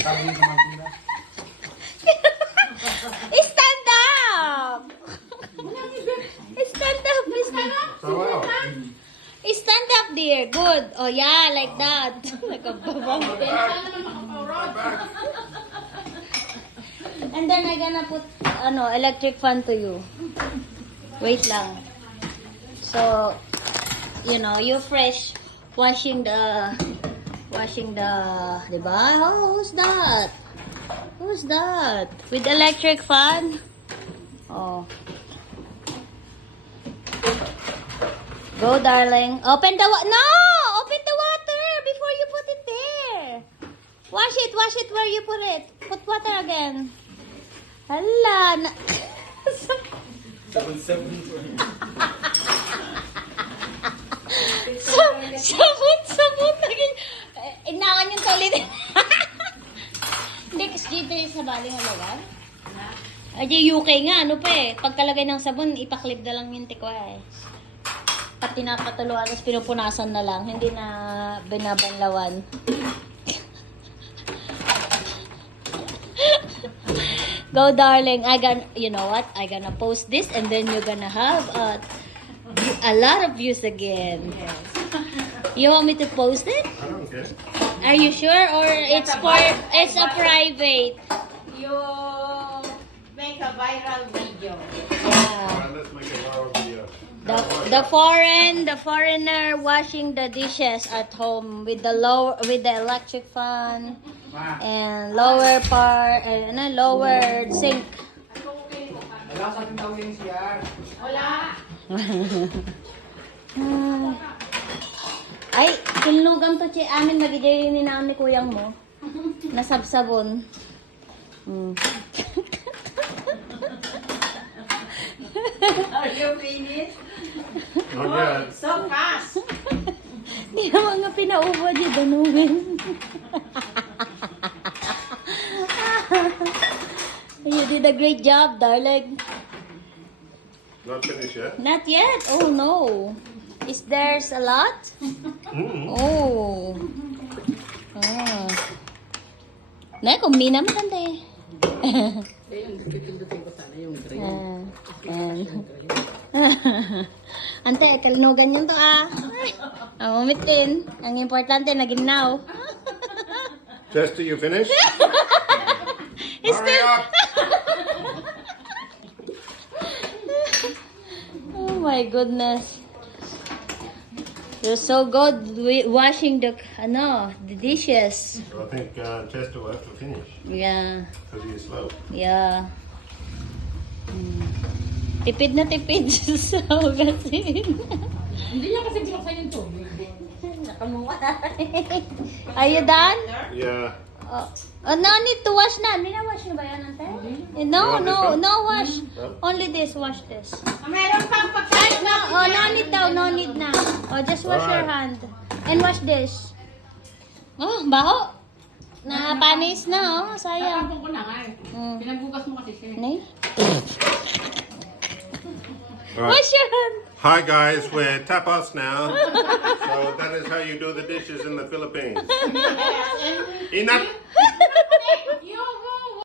Stand up! Stand up! Stand up, dear. Good. Oh, yeah, like that. Like a babang. And then I'm gonna put electric fan to you. Wait lang. So, you're fresh washing the, diba? Oh, who's that? Who's that? With electric fan? Oh. Go, darling. Open the no! Open the water before you put it there. Wash it where you put it. Put water again. Hala. Sabon. Inawan yung solid. Hindi, kasi dito yung sa baling alaga. Ay, UK nga, ano pa eh. Pagkalagay ng sabon, ipaklip na lang yung tikwa eh. At tinapatuluan, tapos pinupunasan na lang. Hindi na binabanlawan. Go, darling. You know what? I'm gonna post this and then you're gonna have a lot of views again. Yes. You want me to post it? I don't care. Are you sure? Or it's a private? You make a viral video. Yeah. Alright, let's make a viral video. The foreigner washing the dishes at home with the electric fan and lower sink. Wala sa ating tawin siya. Wala. Ay, kilnugan to amin magigay ni namin kuyang mo. Nasabsabon. Are you finished? Not yet. So fast. Di naman nga pinaubo di danubin. You did a great job, darling. Not finished yet. Not yet. Oh no. Is there's a lot? Oh. Ah. Na, kumbina mo kante. Ante, kalinugan yun to umitin. Ang importante, naginaw. Chester, you finished? It's Hurry still... up! Oh my goodness. You're so good with washing the dishes. I think Chester will have to finish Yeah. because he's slow. Yeah. Tipid na tipid sa hugasin. Hindi niya kasi binuksan yung tubig. Nakamuha. Are you done? Yeah. No need to wash na. Minawash na ba yan, ante? No wash. Only this, wash this. Meron pang pagkain na. No need daw, no need na. Just wash your hand. And wash this. Oh, baho. Napanis na, sayang. Tapos ko na nga eh. Pinagbugas mo kasi siya. Nay? Alright. Wash your hand. Hi guys, we're tapas now. So that is how you do the dishes in the Philippines. Enough. You